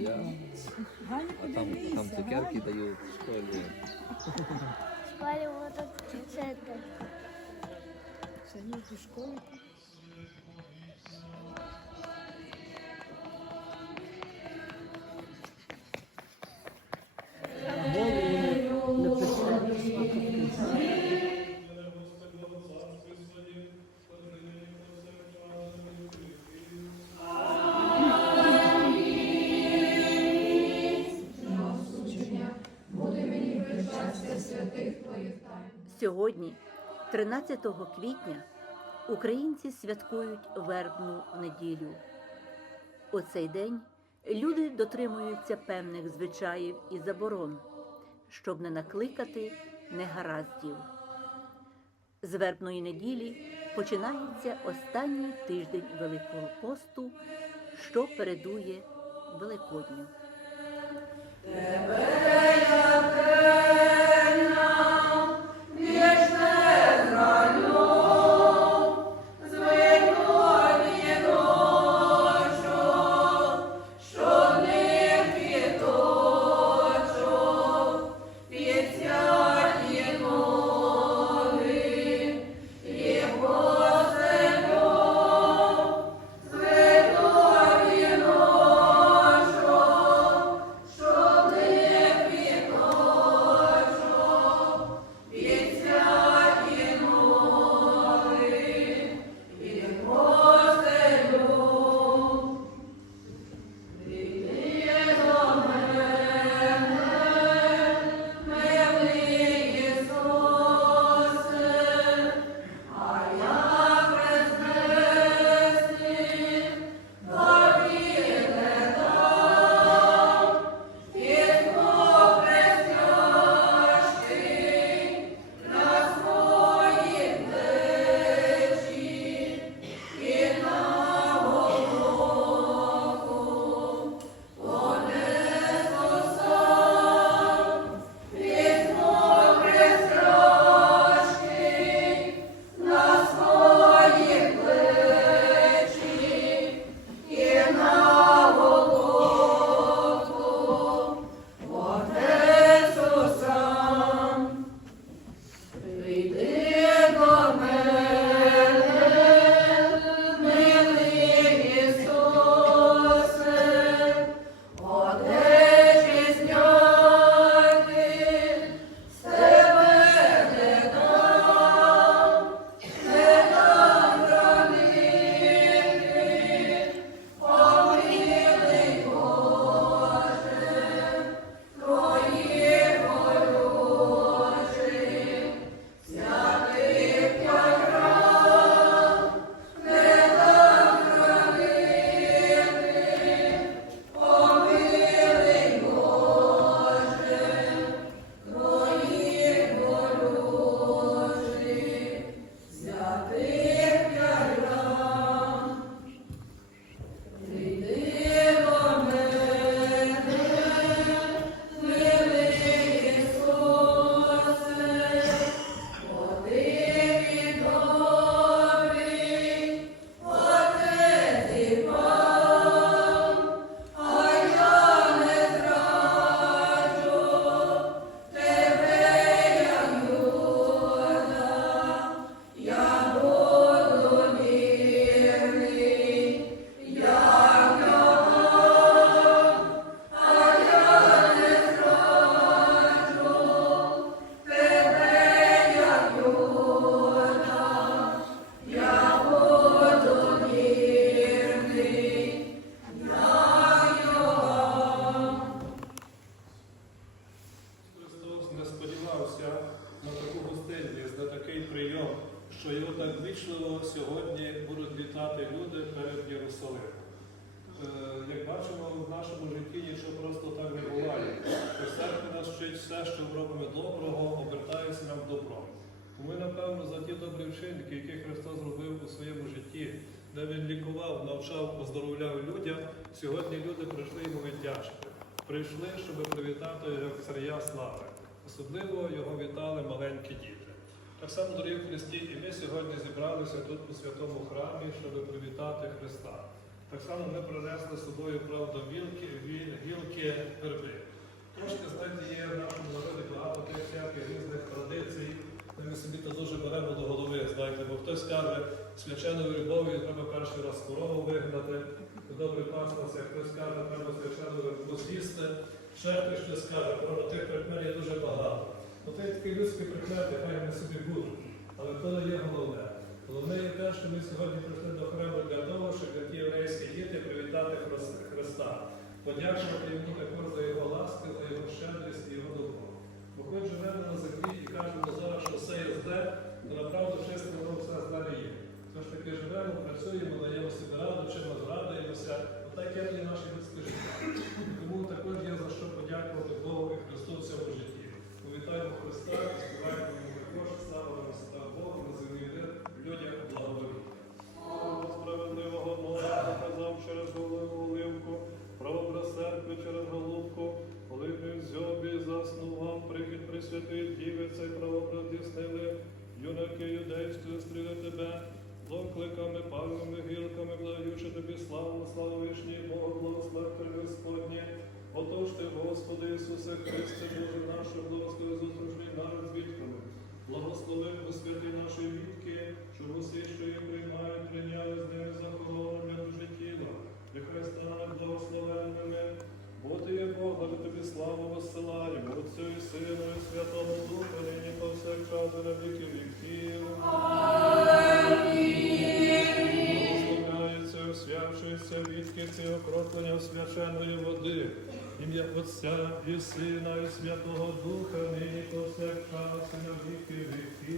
Я, Ганя, а там, там подивися. цукерки дають в школі. Школі будуть вчити. Сьогодні у школі. Сьогодні, 13 квітня, українці святкують вербну неділю. У цей день люди дотримуються певних звичаїв і заборон, щоб не накликати негараздів. З вербної неділі починається останній тиждень Великого посту, що передує Великодню. Напевно, за ті добрі вчинки, які Христос зробив у своєму житті, де Він лікував, навчав, оздоровляв людям, сьогодні люди прийшли йому віддячити. Прийшли, щоб привітати його царя слави. Особливо його вітали маленькі діти. Так само, дорогі Христі, і ми сьогодні зібралися тут у святому храмі, щоб привітати Христа. Так само ми принесли з собою, правда, вілки, гілки верби. Трошки, знаєте, є в нашому народі багато тих всяких різних традицій, ми собі то дуже беремо до голови, знаєте, бо хтось каже, свяченою любов'ю треба перший раз корову вигнати, добре паслося, хтось каже, треба свяченою з'їсти, ще хтось щось каже, правда, тих прикмет є дуже багато. Ну, це такі людські прикмети, хай вони собі будуть. Але то не є головне. Головне є те, що ми сьогодні прийшли до храму для того, щоб як єврейські діти привітати Христа, подякувати йому також за його ласку, за його щедрість і його добро. Бо хоч живемо на землі і кажемо зараз, що все є зле, то направду чисто воно все зле є. Все ж таки живемо, працюємо, даємо собі раду, чимось зрадуємося. Отак є і наше людське життя. Тому також є за що подякувати Богу і Христу в цьому житті. Повітаємо Локликами, пальмами, гілками, благаючи тобі славу, славу вишні, Бога, благослов тебе Господнє. Отож ти, Господи Ісусе Христе, Боже наш, благослови зустрічний народ вітками. Благослови Господи нашої вітки, щоб усі, що їх приймають, прийняли з ними захоронення дуже тіла. Нехай стануть благословенними. Бо ти є Бог, але тобі славу воссилаємо, Отцю і Сину, і Святому Духу, нині повсякчас і на віки віків. Благословляється, освячується відки окроплення свяченої води. Ім'я Отця і Сина, і Святого Духа, нині повсякчас і на віки віків.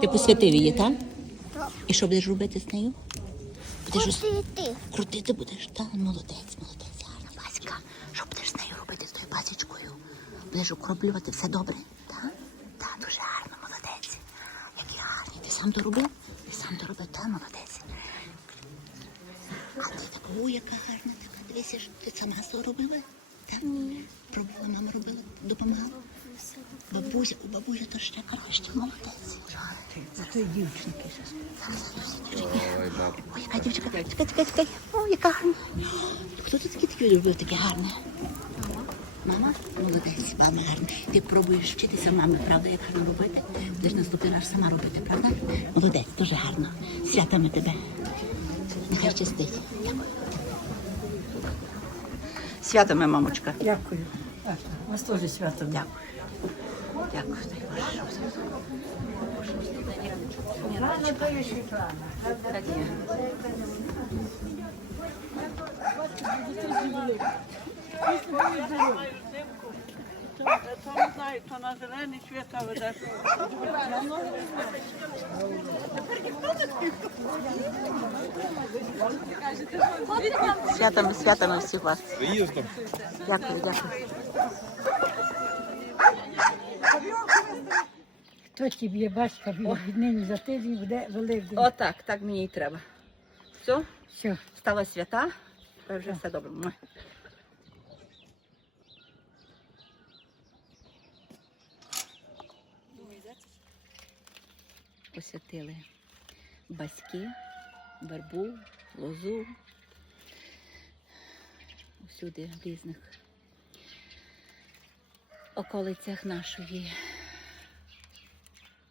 Ти посвятив її, так? І що будеш робити з нею? Будеш ос- Крутити. крутити будеш, так? Молодець, молодець, гарна пасіка. Що будеш з нею робити з тою пасічкою? Будеш окроплювати все добре? Так? Так, дуже гарно, молодець. Які гарні. Ти сам то робив? Ти сам то робив, так, молодець. А ти таку, яка гарна, така. Дивися, ти сама все робила? Так? Пробувала, мама робила, допомагала? Бабуся, у бабуся то ще краще, молодець. Той дівчинки. Ой, баб. Ой, яка дівчинка, чекай, чекай, чекай. О, яка гарна. Хто тут такі такі робив таке гарне? Мама? Молодець, мама гарна. Ти пробуєш вчитися мами, правда, як гарно робити? Будеш наступний раз сама робити, правда? Молодець, дуже гарно. Святами тебе. Нехай щастить. Дякую. Святами, мамочка. Дякую. Вас теж свято. Дякую. Дякую. Дай Боже, щоб все- Рано то є Світлана. Так є. То не знаю, то на зелений світ а веде. Святами, святами всіх вас. Дякую, дякую. Хто ті б'є батька, б'є віднині за тиждень буде великий. Отак, так мені і треба. Все, Все. стала свята, вже все добре. Муа. Посвятили баськи, вербу, лозу, усюди різних околицях нашої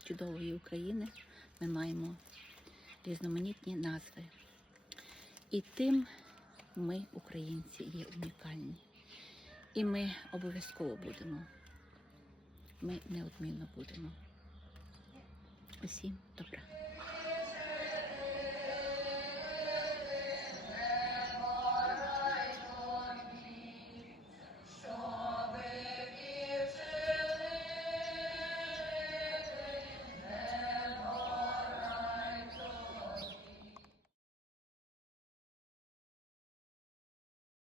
чудової України ми маємо різноманітні назви. І тим ми, українці, є унікальні. І ми обов'язково будемо. Ми неодмінно будемо. Усім добра.